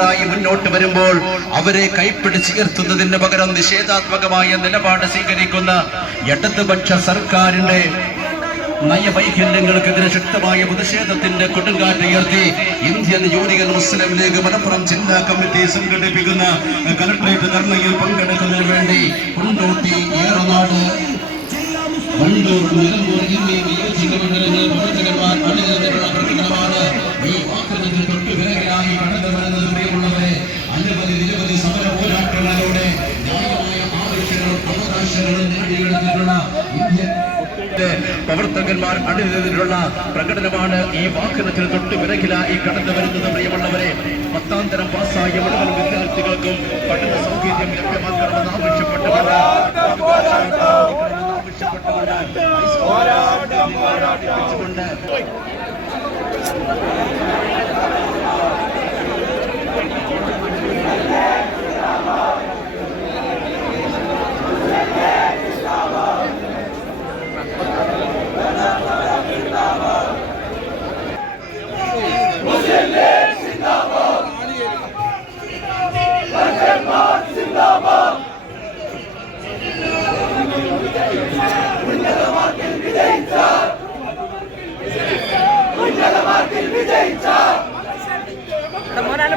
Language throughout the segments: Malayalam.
ായി മുന്നോട്ട് വരുമ്പോൾ അവരെ കൈപ്പിടിച്ചുയർത്തുന്നതിന് പകരം നിഷേധാത്മകമായ നിലപാട് സ്വീകരിക്കുന്ന ഇടതുപക്ഷ സർക്കാരിന്റെ നയവൈകല്യങ്ങൾക്കെതിരെ ശക്തമായ പ്രതിഷേധത്തിന്റെ കൊടുങ്കാറ്റ് ഉയർത്തി Indian union Muslim league Malappuram ജില്ലാ കമ്മിറ്റി സംഘടിപ്പിക്കുന്ന കലക്ടറേറ്റ് ധർണയിൽ പങ്കെടുക്കുന്നതിന് വേണ്ടി കൊണ്ടോട്ടി ഏറനാട് വണ്ടൂർ നിലമ്പൂർ എന്നീ നിയോജക മണ്ഡലങ്ങളിൽ പ്രവർത്തകന്മാർ അണിനിരന്നിട്ടുള്ള പ്രകടനമാണ് ഈ വാഹനത്തിൽ പ്രവർത്തകന്മാർ അണിനിരന്നിട്ടുള്ള പ്രകടനമാണ് ഈ വാഹനത്തിന് തൊട്ട് വിലകില ഈ കടന്നു വരുന്നത് പ്രിയമുള്ളവരെ. പത്താം തരം പാസ്സായ മുഴുവൻ വിദ്യാർത്ഥികൾക്കും പഠന സൗകര്യം ലഭ്യമാക്കണമെന്ന് ആവശ്യപ്പെട്ടുകൊണ്ട് ആവശ്യപ്പെട്ടുകൊണ്ട് That's what I'm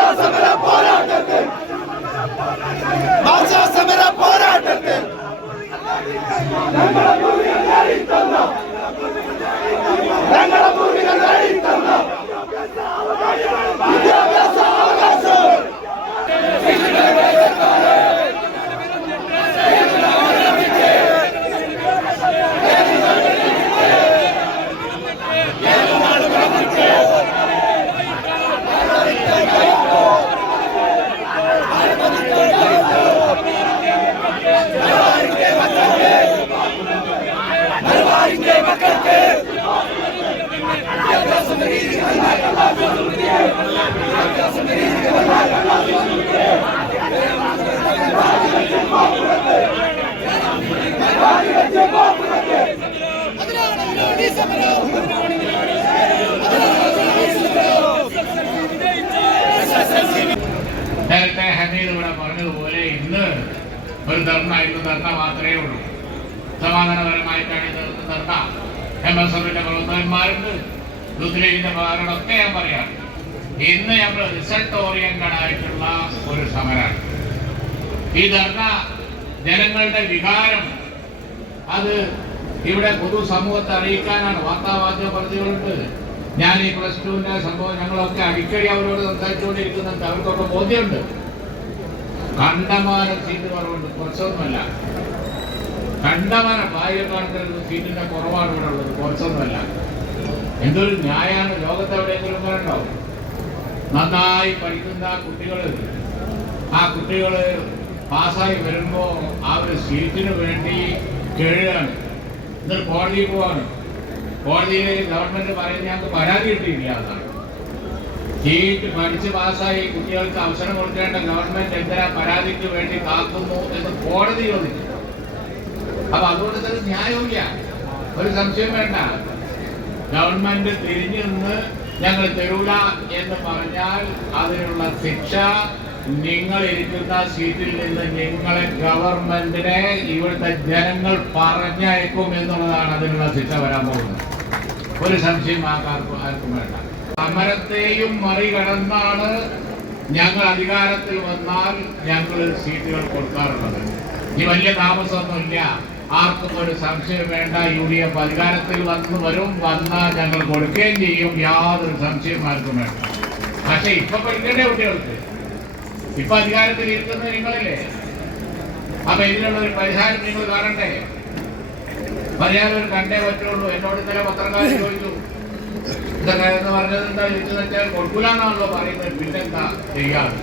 നേരത്തെ ഹമീദ് ഇവിടെ പറഞ്ഞതുപോലെ ഇന്ന് ഒരു ധർണ ഇന്ന് ധർണ മാത്രമേ ഉള്ളൂ. സമാധാനപരമായിട്ടാണ് ഇത് ധർണ എം എസ് എഫിന്റെ പ്രവർത്തകന്മാരുണ്ട്. യൂത്ത് ലീഗിന്റെ ഞാൻ പറയാം. ഇന്ന് നമ്മൾ റിസൾട്ട് ഓറിയന്റഡ് ആയിട്ടുള്ള ഒരു സമരമാണ് ഈ ധർണ ജനങ്ങളുടെ വികാരം അത് ഇവിടെ പൊതുസമൂഹത്തെ അറിയിക്കാനാണ്. വാർത്താമാധ്യമ പ്രതികളുണ്ട്. ഞാൻ ഈ പ്ലസ് ടുവിന്റെ സംഭവം ഞങ്ങളൊക്കെ അടിക്കടി അവരോട് സംസാരിച്ചുകൊണ്ടിരിക്കുന്നുണ്ട്. അവർക്കൊക്കെ ബോധ്യമുണ്ട്. കണ്ടമാനം ചെയ്തു കുറവുണ്ട്. കുറച്ചൊന്നുമല്ല. കണ്ടമാനം ആയിരക്കണക്കിന് സീറ്റിന്റെ കുറവാണ് ഇവിടെ ഉള്ളത്. കുറച്ചൊന്നുമല്ല. എന്തൊരു ന്യായമാണ് ലോകത്ത് എവിടെയെങ്കിലും കണ്ടോ നന്നായി പഠിക്കുന്ന കുട്ടികൾ ആ കുട്ടികൾ പാസ്സായി വരുമ്പോൾ ആ ഒരു സീറ്റിന് വേണ്ടി കേഴുകയാണ് എന്നിട്ട് കോടതിയിൽ പോവാണ്. കോടതിയിൽ ഗവൺമെന്റ് പറയുന്ന ഞങ്ങൾക്ക് പരാതി കിട്ടിയില്ല എന്നാണ്. സീറ്റ് പഠിച്ച് പാസ്സായി കുട്ടികൾക്ക് അവസരം കൊടുക്കേണ്ട ഗവൺമെന്റ് എന്തിനാ പരാതിക്ക് വേണ്ടി കാക്കുന്നു എന്ന് കോടതി ചോദിച്ചു അപ്പൊ അതുകൊണ്ട് തന്നെ ന്യായമില്ല ഒരു സംശയം വേണ്ട. ഗവൺമെന്റ് തിരിഞ്ഞു നിന്ന് ഞങ്ങൾ തരൂല എന്ന് പറഞ്ഞാൽ അതിനുള്ള ശിക്ഷ നിങ്ങൾ ഇരിക്കുന്ന സീറ്റിൽ നിന്ന് നിങ്ങളെ ഗവൺമെന്റിനെ ഇവിടുത്തെ ജനങ്ങൾ പറഞ്ഞയക്കും എന്നുള്ളതാണ് അതിനുള്ള ശിക്ഷ വരാൻ പോകുന്നത്. ഒരു സംശയം ആർക്കും ആർക്കും വേണ്ട. സമരത്തെയും മറികടന്നാണ് ഞങ്ങൾ അധികാരത്തിൽ വന്നാൽ ഞങ്ങൾ സീറ്റുകൾ കൊടുക്കാറുള്ളത്. ഇനി വലിയ താമസമൊന്നുമില്ല. ആർക്കും ഒരു സംശയം വേണ്ട. യു ഡി എഫ് അധികാരത്തിൽ വന്ന് വരും. വന്നാൽ ഞങ്ങൾ കൊടുക്കുകയും ചെയ്യും. യാതൊരു സംശയം ആർക്കും വേണ്ട. പക്ഷെ ഇപ്പൊ പഠിക്കണ്ടേ കുട്ടികൾക്ക്? ഇപ്പൊ അധികാരത്തിൽ ഇരിക്കുന്നത് നിങ്ങളല്ലേ? അപ്പൊ ഇതിനുള്ള ഒരു പരിഹാരം നിങ്ങൾ കാണണ്ടേ? പരിഹാരം കണ്ടേ പറ്റുള്ളൂ. എന്നോട് ഇന്നലെ പത്രക്കാർ ചോദിച്ചു. ഇതൊക്കെ എന്ന് പറഞ്ഞത് എന്താ ചോദിച്ചെന്ന് വെച്ചാൽ കൊടുക്കൂലെന്നാണല്ലോ പറയുന്നത്. പിന്നെന്താ ചെയ്യാറ്